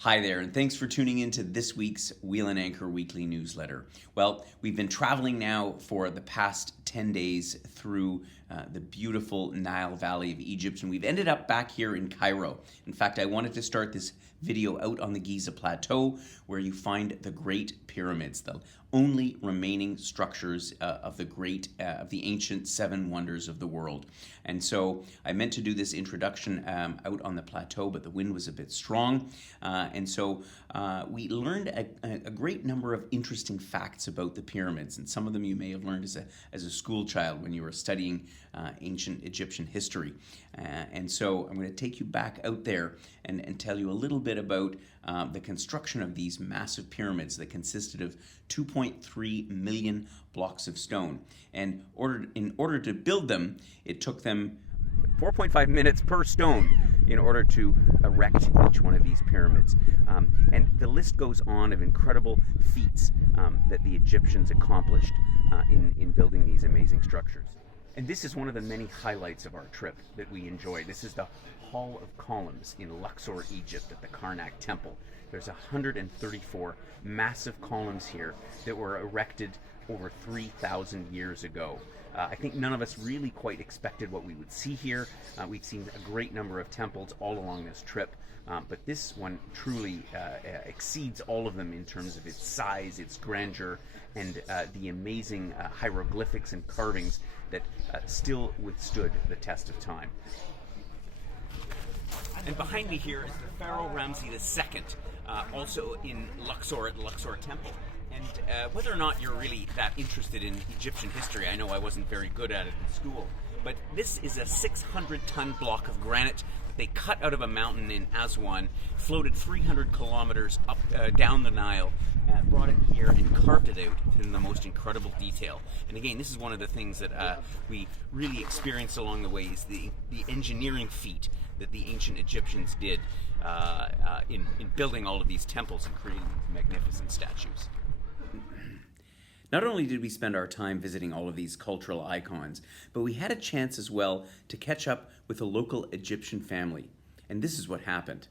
Hi there, and thanks for tuning in to this week's Wheel and Anchor weekly newsletter. Well, we've been traveling now for the past 10 days through the beautiful Nile Valley of Egypt, and we've ended up back here in Cairo. In fact, I wanted to start this video out on the Giza Plateau, where you find the Great Pyramids, the only remaining structures of the ancient seven wonders of the world. And so I meant to do this introduction out on the plateau, but the wind was a bit strong. And so we learned a great number of interesting facts about the pyramids, and some of them you may have learned as a school child when you were studying ancient Egyptian history. And so I'm going to take you back out there and tell you a little bit about the construction of these massive pyramids that consisted of 2.3 million blocks of stone. And in order to build them, it took them 4.5 minutes per stone in order to erect each one of these pyramids. And the list goes on of incredible feats that the Egyptians accomplished in building these amazing structures. And this is one of the many highlights of our trip that we enjoyed. This is the Hall of Columns in Luxor, Egypt at the Karnak Temple. There's 134 massive columns here that were erected over 3,000 years ago. I think none of us really quite expected what we would see here. We've seen a great number of temples all along this trip, but this one truly exceeds all of them in terms of its size, its grandeur, and the amazing hieroglyphics and carvings that still withstood the test of time. And behind me here is the Pharaoh Ramses II, also in Luxor at the Luxor Temple. And whether or not you're really that interested in Egyptian history, I know I wasn't very good at it in school, but this is a 600-ton block of granite that they cut out of a mountain in Aswan, floated 300 kilometers up down the Nile, brought it here and carved it out in the most incredible detail. And again, this is one of the things that we really experienced along the way, is the engineering feat that the ancient Egyptians did in building all of these temples and creating these magnificent statues. Not only did we spend our time visiting all of these cultural icons, but we had a chance as well to catch up with a local Egyptian family. And this is what happened.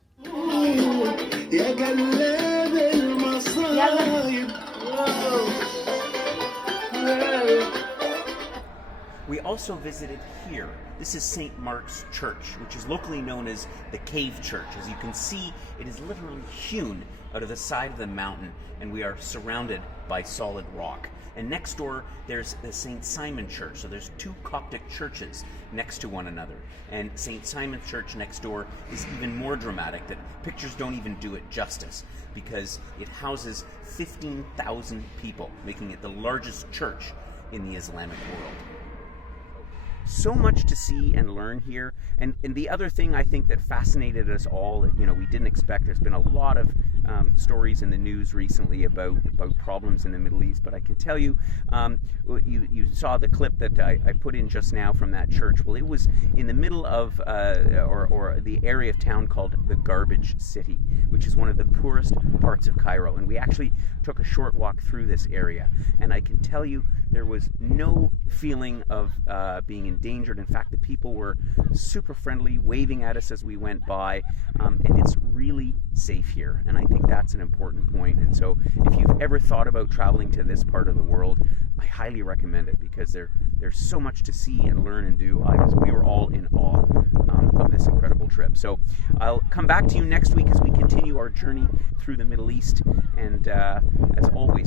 We also visited here. This is St. Mark's Church, which is locally known as the Cave Church. As you can see, it is literally hewn out of the side of the mountain, and we are surrounded by solid rock. And next door, there's the St. Simon Church. So there's two Coptic churches next to one another. And St. Simon Church next door is even more dramatic, that pictures don't even do it justice, because it houses 15,000 people, making it the largest church in the Islamic world. So much to see and learn here. And the other thing I think that fascinated us all that we didn't expect, there's been a lot of stories in the news recently about problems in the Middle East, but I can tell you, you saw the clip that I put in just now from that church. Well, it was in the middle of or the area of town called the Garbage City, which is one of the poorest parts of Cairo, and we actually took a short walk through this area, and I can tell you there was no feeling of being endangered. In fact, the people were super friendly, waving at us as we went by, and it's really safe here, and I think that's an important point. And so if you've ever thought about traveling to this part of the world, I highly recommend it, because there's so much to see and learn and do. We were all in awe of this incredible trip. So I'll come back to you next week as we continue our journey through the Middle East, and as always,